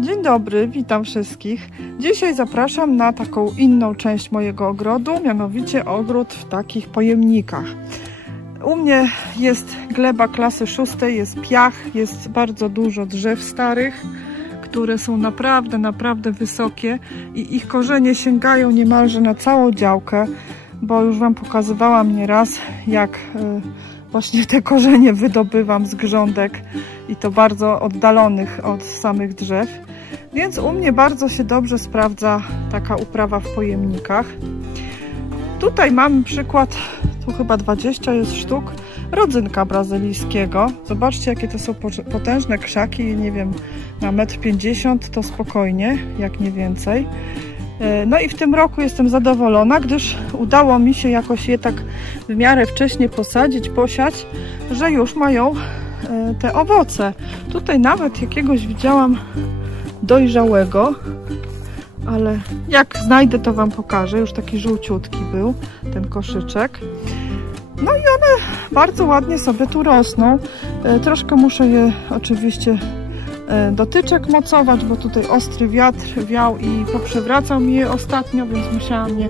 Dzień dobry, witam wszystkich. Dzisiaj zapraszam na taką inną część mojego ogrodu, mianowicie ogród w takich pojemnikach. U mnie jest gleba klasy 6, jest piach, jest bardzo dużo drzew starych, które są naprawdę wysokie i ich korzenie sięgają niemalże na całą działkę, bo już Wam pokazywałam nieraz, jak właśnie te korzenie wydobywam z grządek i to bardzo oddalonych od samych drzew. Więc u mnie bardzo się dobrze sprawdza taka uprawa w pojemnikach. Tutaj mamy przykład, tu chyba 20 jest sztuk, rodzynka brazylijskiego. Zobaczcie, jakie to są potężne krzaki, nie wiem, na 1,50 m to spokojnie, jak nie więcej. No i w tym roku jestem zadowolona, gdyż udało mi się jakoś je tak w miarę wcześnie posadzić, posiać, że już mają te owoce. Tutaj nawet jakiegoś widziałam dojrzałego, ale jak znajdę, to Wam pokażę. Już taki żółciutki był ten koszyczek. No i one bardzo ładnie sobie tu rosną. Troszkę muszę je oczywiście dotyczek mocować, bo tutaj ostry wiatr wiał i poprzewracał mi je ostatnio, więc musiałam je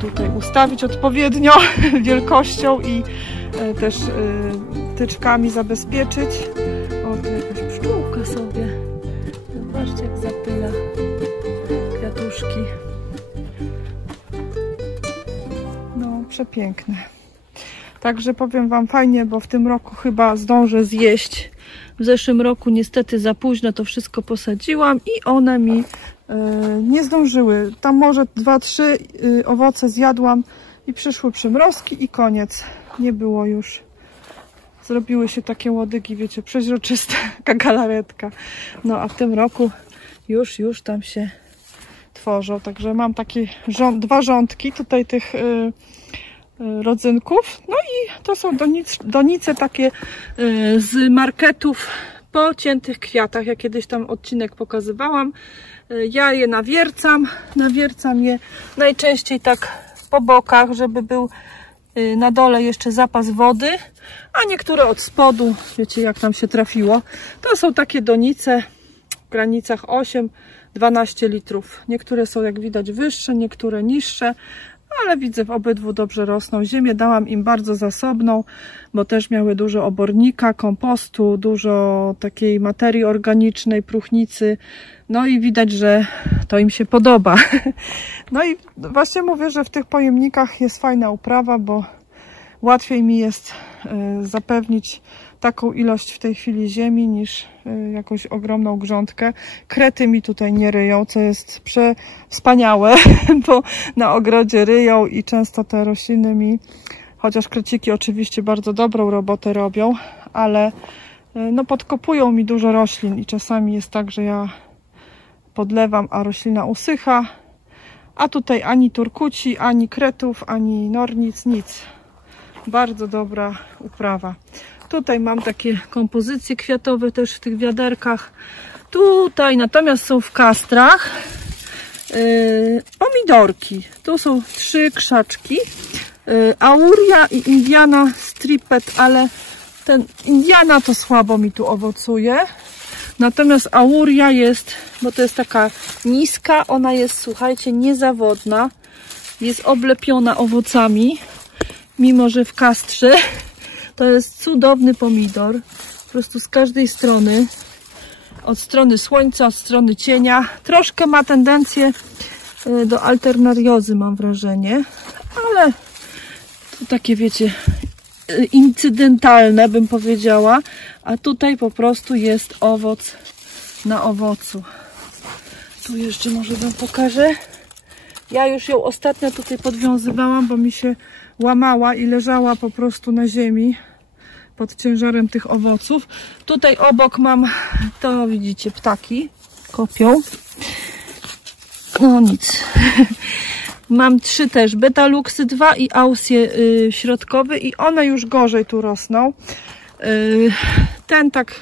tutaj ustawić odpowiednio wielkością i też tyczkami zabezpieczyć. O, tu jakaś pszczółka sobie. Zobaczcie, jak zapyla kwiatuszki. No, przepiękne. Także powiem Wam fajnie, bo w tym roku chyba zdążę zjeść. W zeszłym roku niestety za późno to wszystko posadziłam i one mi nie zdążyły. Tam może 2-3 owoce zjadłam i przyszły przymrozki i koniec. Nie było już. Zrobiły się takie łodygi, wiecie, przeźroczyste, taka galaretka. No a w tym roku już tam się tworzą. Także mam takie dwa rządki tutaj tych rodzynków. No i to są donice takie z marketów po ciętych kwiatach. Ja kiedyś tam odcinek pokazywałam. Ja je nawiercam je najczęściej tak po bokach, żeby był na dole jeszcze zapas wody, a niektóre od spodu, wiecie, jak nam się trafiło. To są takie donice w granicach 8-12 litrów. Niektóre są, jak widać, wyższe, niektóre niższe, ale widzę, w obydwu dobrze rosną. Ziemię dałam im bardzo zasobną, bo też miały dużo obornika, kompostu, dużo takiej materii organicznej, próchnicy. No i widać, że to im się podoba. No i właśnie mówię, że w tych pojemnikach jest fajna uprawa, bo łatwiej mi jest zapewnić taką ilość w tej chwili ziemi niż jakąś ogromną grządkę. Krety mi tutaj nie ryją, co jest wspaniałe, bo na ogrodzie ryją i często te rośliny mi, chociaż kreciki oczywiście bardzo dobrą robotę robią, ale no podkopują mi dużo roślin i czasami jest tak, że ja podlewam, a roślina usycha, a tutaj ani turkuci, ani kretów, ani nornic, nic. Bardzo dobra uprawa. Tutaj mam takie kompozycje kwiatowe też w tych wiaderkach. Tutaj natomiast są w kastrach pomidorki. Tu są 3 krzaczki. Auria i Indiana striped, ale ten Indiana to słabo mi tu owocuje. Natomiast auria jest, bo to jest taka niska, ona jest, słuchajcie, niezawodna. Jest oblepiona owocami, mimo że w kastrze. To jest cudowny pomidor. Po prostu z każdej strony. Od strony słońca, od strony cienia. Troszkę ma tendencję do alternariozy, mam wrażenie. Ale to takie, wiecie, incydentalne, bym powiedziała. A tutaj po prostu jest owoc na owocu. Tu jeszcze może Wam pokażę. Ja już ją ostatnio tutaj podwiązywałam, bo mi się łamała i leżała po prostu na ziemi pod ciężarem tych owoców. Tutaj obok mam, to widzicie, ptaki kopią. No nic. Mam 3 też, Betaluxy 2 i Ausie środkowy i one już gorzej tu rosną. Ten tak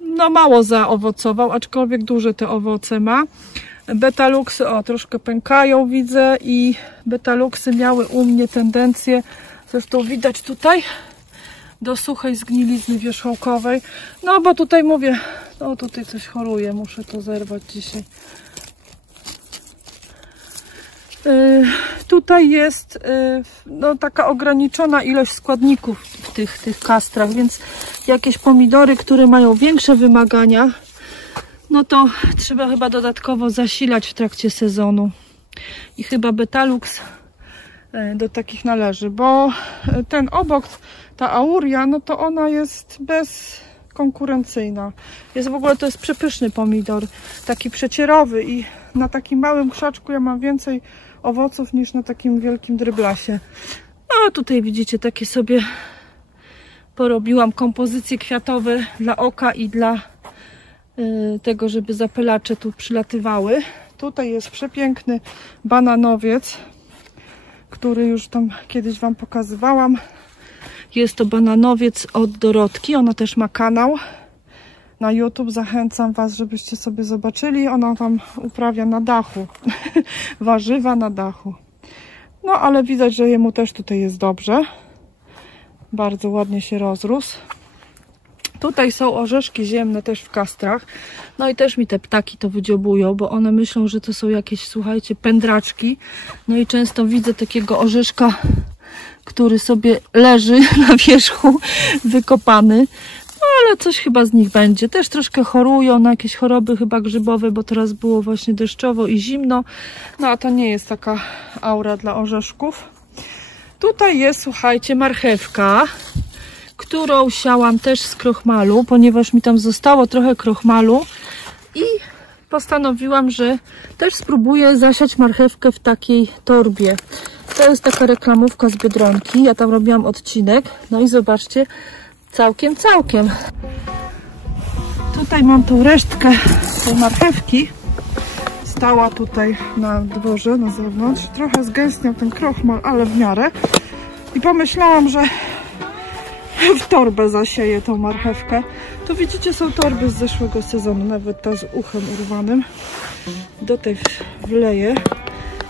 no mało zaowocował, aczkolwiek duże te owoce ma. Betaluxy, o, troszkę pękają, widzę, i Betaluxy miały u mnie tendencję, zresztą widać tutaj, do suchej zgnilizny wierzchołkowej. No bo tutaj mówię, O, tutaj coś choruje, muszę to zerwać dzisiaj. Tutaj jest no, taka ograniczona ilość składników w tych kastrach, więc jakieś pomidory, które mają większe wymagania, no to trzeba chyba dodatkowo zasilać w trakcie sezonu. I chyba Betalux do takich należy, bo ten obok, ta Auria, no to ona jest bezkonkurencyjna. Jest w ogóle, to jest przepyszny pomidor, taki przecierowy i na takim małym krzaczku ja mam więcej owoców niż na takim wielkim dryblasie. No tutaj widzicie, takie sobie porobiłam kompozycje kwiatowe dla oka i dla tego, żeby zapylacze tu przylatywały. Tutaj jest przepiękny bananowiec, który już tam kiedyś Wam pokazywałam. Jest to bananowiec od Dorotki. Ona też ma kanał na YouTube. Zachęcam Was, żebyście sobie zobaczyli. Ona tam uprawia na dachu. Warzywa na dachu. No ale widać, że jemu też tutaj jest dobrze. Bardzo ładnie się rozrósł. Tutaj są orzeszki ziemne też w kastrach. No i też mi te ptaki to wydziobują, bo one myślą, że to są jakieś, słuchajcie, pędraczki. No i często widzę takiego orzeszka, który sobie leży na wierzchu, wykopany. No ale coś chyba z nich będzie. Też troszkę chorują na jakieś choroby chyba grzybowe, bo teraz było właśnie deszczowo i zimno. No a to nie jest taka aura dla orzeszków. Tutaj jest, słuchajcie, marchewka, którą siałam też z krochmalu, ponieważ mi tam zostało trochę krochmalu i postanowiłam, że też spróbuję zasiać marchewkę w takiej torbie. To jest taka reklamówka z Biedronki, ja tam robiłam odcinek, no i zobaczcie, całkiem. Tutaj mam tą resztkę tej marchewki, stała tutaj na dworze, na zewnątrz, trochę zgęstniał ten krochmal, ale w miarę i pomyślałam, że w torbę zasieję tą marchewkę. To widzicie, są torby z zeszłego sezonu, nawet ta z uchem urwanym. Do tej wleję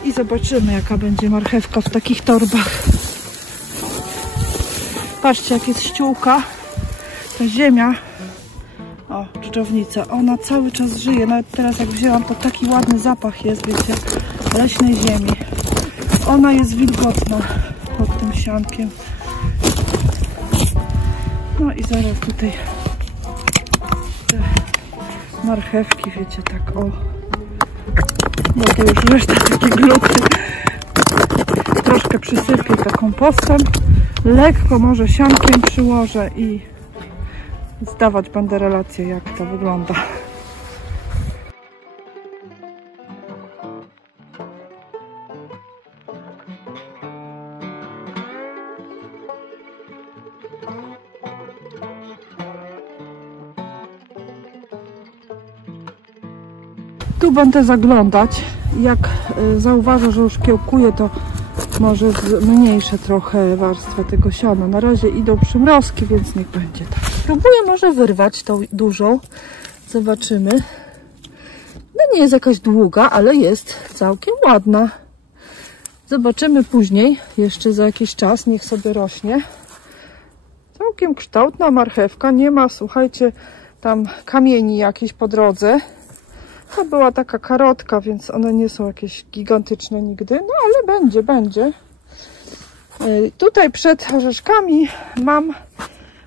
i zobaczymy, jaka będzie marchewka w takich torbach. Patrzcie, jak jest ściółka. Ta ziemia, o, dżdżownica, ona cały czas żyje. Nawet teraz jak wzięłam, to taki ładny zapach jest, wiecie, leśnej ziemi. Ona jest wilgotna pod tym siankiem. No i zaraz tutaj te marchewki, wiecie, tak o. No to już reszta takie gluchy. Troszkę przysypię to kompostem. Lekko może siankiem przyłożę i zdawać będę relację, jak to wygląda. Tu będę zaglądać. Jak zauważę, że już kiełkuje, to może zmniejszę trochę warstwę tego siana. Na razie idą przymrozki, więc niech będzie tak. Próbuję może wyrwać tą dużą. Zobaczymy. No nie jest jakaś długa, ale jest całkiem ładna. Zobaczymy później, jeszcze za jakiś czas, niech sobie rośnie. Całkiem kształtna marchewka. Nie ma, słuchajcie, tam kamieni jakieś po drodze. To była taka karotka, więc one nie są jakieś gigantyczne nigdy. No ale będzie. Tutaj przed orzeszkami mam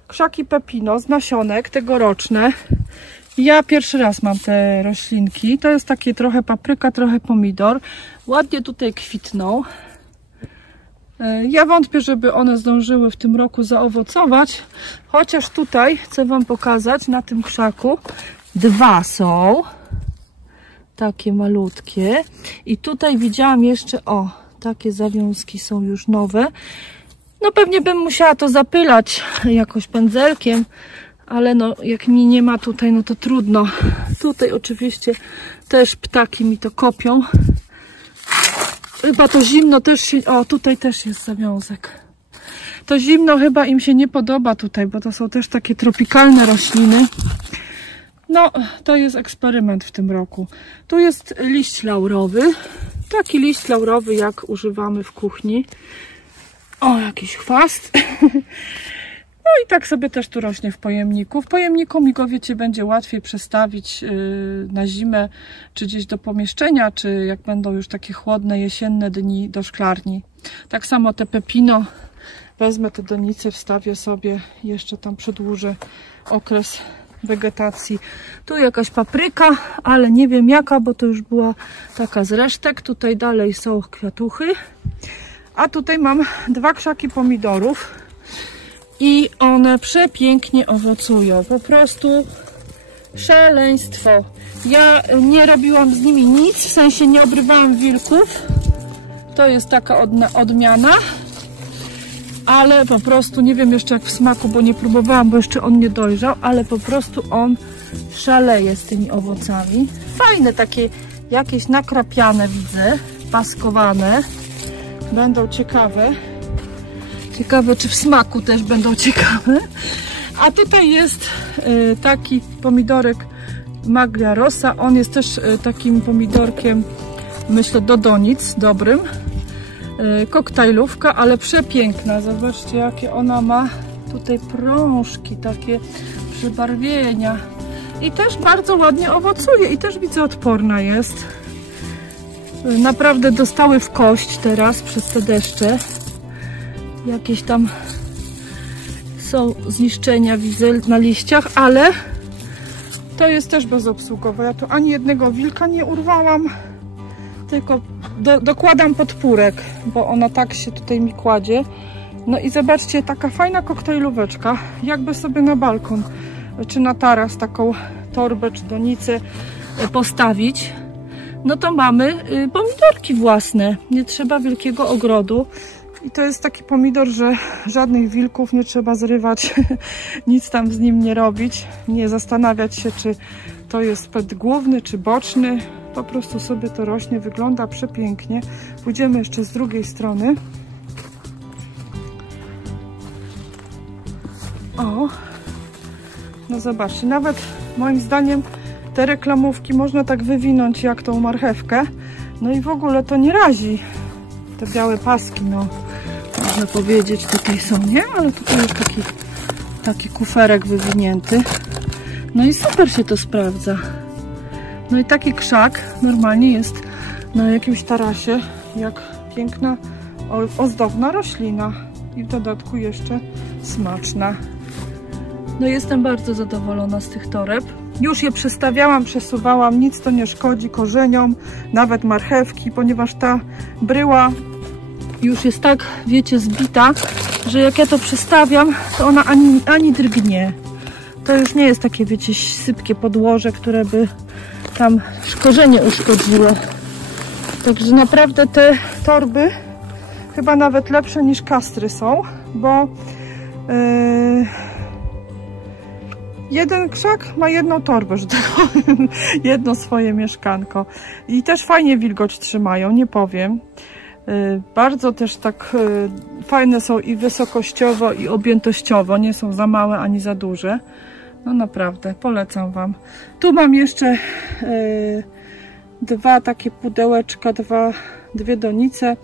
krzaki pepino z nasionek tegoroczne. Ja pierwszy raz mam te roślinki. To jest takie trochę papryka, trochę pomidor. Ładnie tutaj kwitną. Ja wątpię, żeby one zdążyły w tym roku zaowocować. Chociaż tutaj chcę Wam pokazać, na tym krzaku dwa są. Takie malutkie. I tutaj widziałam jeszcze, o, takie zawiązki są już nowe. No pewnie bym musiała to zapylać jakoś pędzelkiem, ale no jak mi nie ma tutaj, no to trudno. Tutaj oczywiście też ptaki mi to kopią. Chyba to zimno też się... O, tutaj też jest zawiązek. To zimno chyba im się nie podoba tutaj, bo to są też takie tropikalne rośliny. No, to jest eksperyment w tym roku. Tu jest liść laurowy. Taki liść laurowy, jak używamy w kuchni. O, jakiś chwast. No i tak sobie też tu rośnie w pojemniku. W pojemniku mi go, wiecie, będzie łatwiej przestawić na zimę, czy gdzieś do pomieszczenia, czy jak będą już takie chłodne, jesienne dni, do szklarni. Tak samo te pepino. Wezmę te donice, wstawię sobie, jeszcze tam przedłużę okres wegetacji. Tu jakaś papryka, ale nie wiem jaka, bo to już była taka z resztek. Tutaj dalej są kwiatuchy. A tutaj mam 2 krzaki pomidorów i one przepięknie owocują. Po prostu szaleństwo. Ja nie robiłam z nimi nic, w sensie nie obrywałam wilków. To jest taka odmiana. Ale po prostu nie wiem jeszcze jak w smaku, bo nie próbowałam, bo jeszcze on nie dojrzał, ale po prostu on szaleje z tymi owocami. Fajne takie, jakieś nakrapiane widzę, paskowane. Będą ciekawe. Ciekawe, czy w smaku też będą ciekawe. A tutaj jest taki pomidorek Maglia Rosa. On jest też takim pomidorkiem, myślę, do donic, dobrym. Koktajlówka, ale przepiękna. Zobaczcie, jakie ona ma tutaj prążki, takie przybarwienia. I też bardzo ładnie owocuje i też widzę odporna jest. Naprawdę dostały w kość teraz przez te deszcze. Jakieś tam są zniszczenia, widzę, na liściach, ale to jest też bezobsługowe. Ja tu ani jednego wilka nie urwałam, tylko dokładam podpórek, bo ona tak się tutaj mi kładzie. No i zobaczcie, taka fajna koktajlóweczka, jakby sobie na balkon czy na taras taką torbę czy donicę postawić. No to mamy pomidorki własne, nie trzeba wielkiego ogrodu. I to jest taki pomidor, że żadnych wilków nie trzeba zrywać, nic tam z nim nie robić, nie zastanawiać się, czy to jest pęd główny, czy boczny. Po prostu sobie to rośnie, wygląda przepięknie. Pójdziemy jeszcze z drugiej strony. O, no zobaczcie, nawet moim zdaniem te reklamówki można tak wywinąć jak tą marchewkę. No i w ogóle to nie razi. Te białe paski, no można powiedzieć, tutaj są, nie? Ale tutaj jest taki kuferek wywinięty. No i super się to sprawdza. No i taki krzak normalnie jest na jakimś tarasie, jak piękna, ozdobna roślina. I w dodatku jeszcze smaczna. No jestem bardzo zadowolona z tych toreb. Już je przestawiałam, przesuwałam, nic to nie szkodzi korzeniom, nawet marchewki, ponieważ ta bryła już jest tak, wiecie, zbita, że jak ja to przestawiam, to ona ani drgnie. To już nie jest takie, wiecie, sypkie podłoże, które by tam korzenie uszkodziły. Także naprawdę te torby chyba nawet lepsze niż kastry są, bo jeden krzak ma jedną torbę, że tak powiem, jedno swoje mieszkanko. I też fajnie wilgoć trzymają, nie powiem. Bardzo też tak fajne są i wysokościowo, i objętościowo. Nie są za małe ani za duże. No naprawdę, polecam Wam. Tu mam jeszcze dwa takie pudełeczka, dwie donice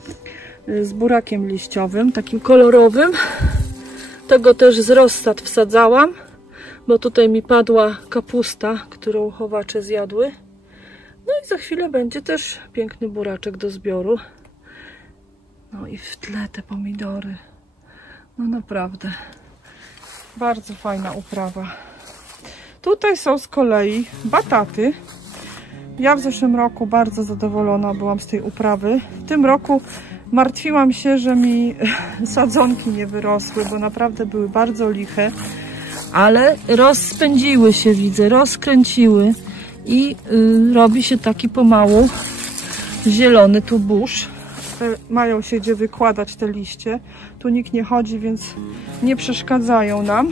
z burakiem liściowym, takim kolorowym. Tego też z rozsad wsadzałam, bo tutaj mi padła kapusta, którą chowacze zjadły. No i za chwilę będzie też piękny buraczek do zbioru. No i w tle te pomidory. No naprawdę. Bardzo fajna uprawa. Tutaj są z kolei bataty. Ja w zeszłym roku bardzo zadowolona byłam z tej uprawy. W tym roku martwiłam się, że mi sadzonki nie wyrosły, bo naprawdę były bardzo liche. Ale rozpędziły się, widzę, rozkręciły i robi się taki pomału zielony tu burz. Mają się gdzie wykładać te liście. Tu nikt nie chodzi, więc nie przeszkadzają nam.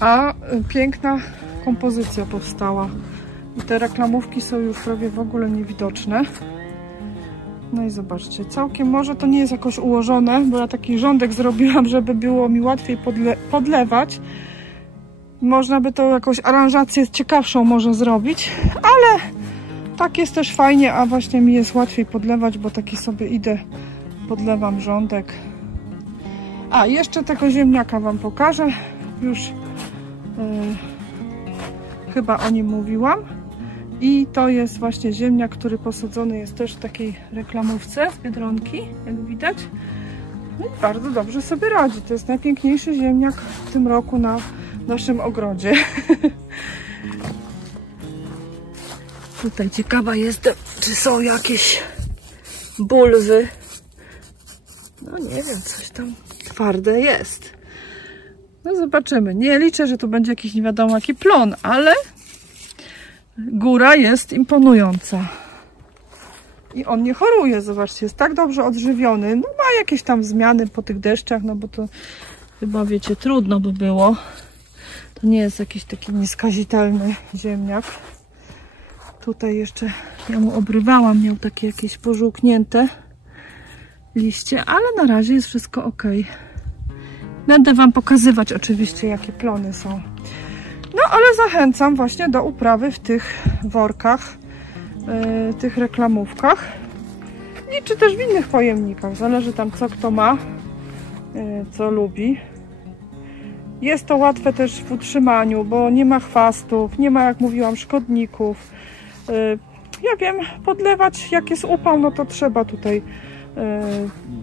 A piękna kompozycja powstała. I te reklamówki są już prawie w ogóle niewidoczne. No i zobaczcie, całkiem może to nie jest jakoś ułożone, bo ja taki rządek zrobiłam, żeby było mi łatwiej podlewać. Można by to jakąś aranżację ciekawszą może zrobić, ale tak jest też fajnie, a właśnie mi jest łatwiej podlewać, bo taki sobie idę, podlewam rządek. A, jeszcze tego ziemniaka Wam pokażę. Już chyba o nim mówiłam. I to jest właśnie ziemniak, który posadzony jest też w takiej reklamówce z Biedronki, jak widać. No i bardzo dobrze sobie radzi. To jest najpiękniejszy ziemniak w tym roku na naszym ogrodzie. Tutaj ciekawa jestem, czy są jakieś bulwy. No nie wiem, coś tam twarde jest. No zobaczymy. Nie liczę, że tu będzie jakiś nie wiadomo jaki plon, ale góra jest imponująca. I on nie choruje, zobaczcie, jest tak dobrze odżywiony. No ma jakieś tam zmiany po tych deszczach, no bo to chyba, wiecie, trudno by było. To nie jest jakiś taki nieskazitelny ziemniak. Tutaj jeszcze ja mu obrywałam, miał takie jakieś pożółknięte liście, ale na razie jest wszystko ok. Będę Wam pokazywać oczywiście, jakie plony są. No ale zachęcam właśnie do uprawy w tych workach, tych reklamówkach i czy też w innych pojemnikach. Zależy tam, co kto ma, co lubi. Jest to łatwe też w utrzymaniu, bo nie ma chwastów, nie ma, jak mówiłam, szkodników. Ja wiem, podlewać jak jest upał, no to trzeba tutaj,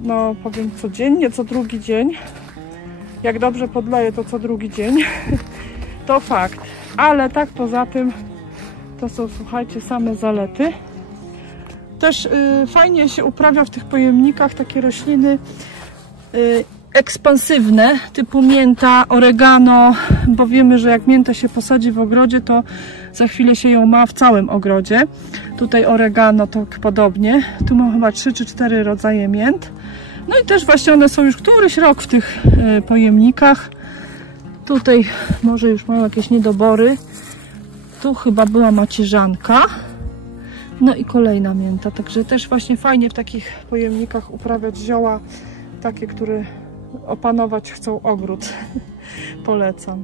no powiem, codziennie, co drugi dzień. Jak dobrze podleję, to co drugi dzień. To fakt. Ale tak poza tym to są, słuchajcie, same zalety. Też fajnie się uprawia w tych pojemnikach takie rośliny ekspansywne, typu mięta, oregano, bo wiemy, że jak miętę się posadzi w ogrodzie, to za chwilę się ją ma w całym ogrodzie. Tutaj oregano to podobnie. Tu mam chyba 3 czy 4 rodzaje mięt. No i też właśnie one są już któryś rok w tych pojemnikach. Tutaj może już mają jakieś niedobory. Tu chyba była macierzanka. No i kolejna mięta. Także też właśnie fajnie w takich pojemnikach uprawiać zioła, takie, które opanować chcą ogród. Polecam.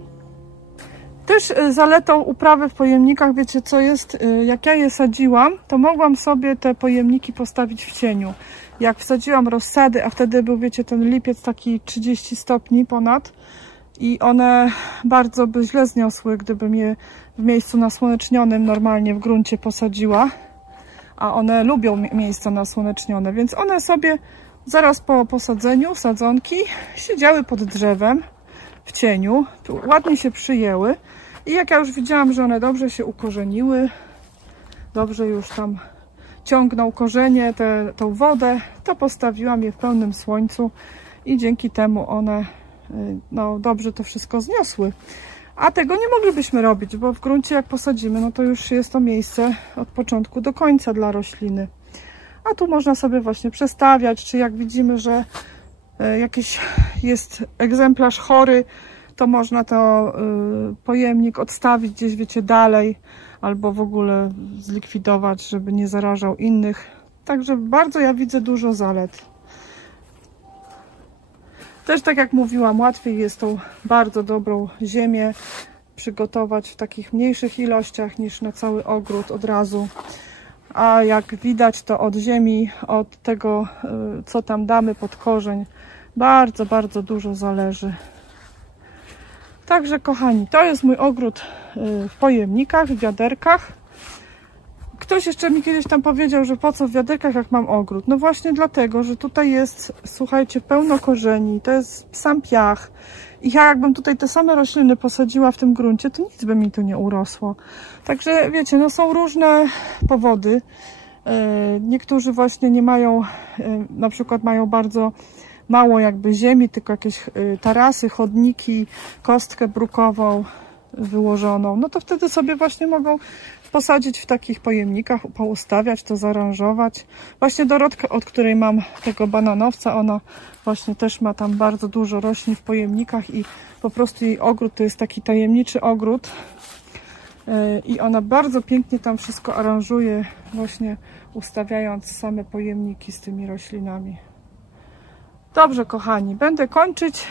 Też zaletą uprawy w pojemnikach, wiecie co jest? Jak ja je sadziłam, to mogłam sobie te pojemniki postawić w cieniu. Jak wsadziłam rozsady, a wtedy był, wiecie, ten lipiec taki 30 stopni ponad i one bardzo by źle zniosły, gdybym je w miejscu nasłonecznionym normalnie w gruncie posadziła. A one lubią miejsca nasłonecznione, więc one sobie zaraz po posadzeniu sadzonki siedziały pod drzewem w cieniu, ładnie się przyjęły i jak ja już widziałam, że one dobrze się ukorzeniły, dobrze już tam ciągną korzenie, tą wodę, to postawiłam je w pełnym słońcu i dzięki temu one no, dobrze to wszystko zniosły. A tego nie moglibyśmy robić, bo w gruncie jak posadzimy, no to już jest to miejsce od początku do końca dla rośliny. A tu można sobie właśnie przestawiać, czy jak widzimy, że jakiś jest egzemplarz chory, to można to pojemnik odstawić gdzieś, wiecie, dalej, albo w ogóle zlikwidować, żeby nie zarażał innych. Także bardzo ja widzę dużo zalet. Też tak jak mówiłam, łatwiej jest tą bardzo dobrą ziemię przygotować w takich mniejszych ilościach niż na cały ogród od razu. A jak widać, to od ziemi, od tego, co tam damy pod korzeń, bardzo, bardzo dużo zależy. Także kochani, to jest mój ogród w pojemnikach, w wiaderkach. Ktoś jeszcze mi kiedyś tam powiedział, że po co w wiaderkach, jak mam ogród. No właśnie dlatego, że tutaj jest, słuchajcie, pełno korzeni, to jest sam piach. I ja jakbym tutaj te same rośliny posadziła w tym gruncie, to nic by mi tu nie urosło. Także wiecie, no są różne powody. Niektórzy właśnie nie mają, na przykład mają bardzo mało jakby ziemi, tylko jakieś tarasy, chodniki, kostkę brukową wyłożoną. No to wtedy sobie właśnie mogą posadzić w takich pojemnikach, poustawiać to, zaaranżować. Właśnie Dorotka, od której mam tego bananowca, ona właśnie też ma tam bardzo dużo roślin w pojemnikach i po prostu jej ogród to jest taki tajemniczy ogród i ona bardzo pięknie tam wszystko aranżuje, właśnie ustawiając same pojemniki z tymi roślinami. Dobrze, kochani, będę kończyć.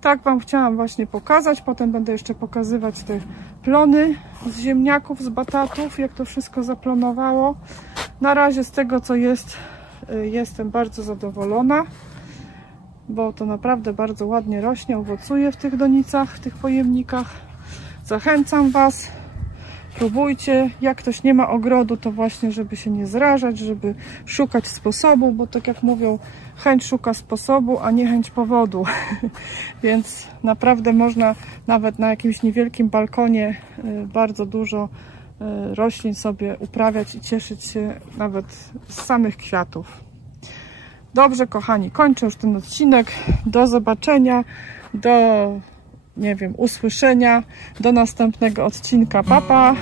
Tak Wam chciałam właśnie pokazać. Potem będę jeszcze pokazywać te plony z ziemniaków, z batatów, jak to wszystko zaplonowało. Na razie z tego, co jest, jestem bardzo zadowolona. bo to naprawdę bardzo ładnie rośnie, owocuje w tych donicach, w tych pojemnikach. Zachęcam Was, próbujcie. Jak ktoś nie ma ogrodu, to właśnie, żeby się nie zrażać, żeby szukać sposobu, bo tak jak mówią, chęć szuka sposobu, a nie chęć powodu. Więc naprawdę można nawet na jakimś niewielkim balkonie bardzo dużo roślin sobie uprawiać i cieszyć się nawet z samych kwiatów. Dobrze, kochani, kończę już ten odcinek. Do zobaczenia, do usłyszenia, do następnego odcinka. Pa, pa!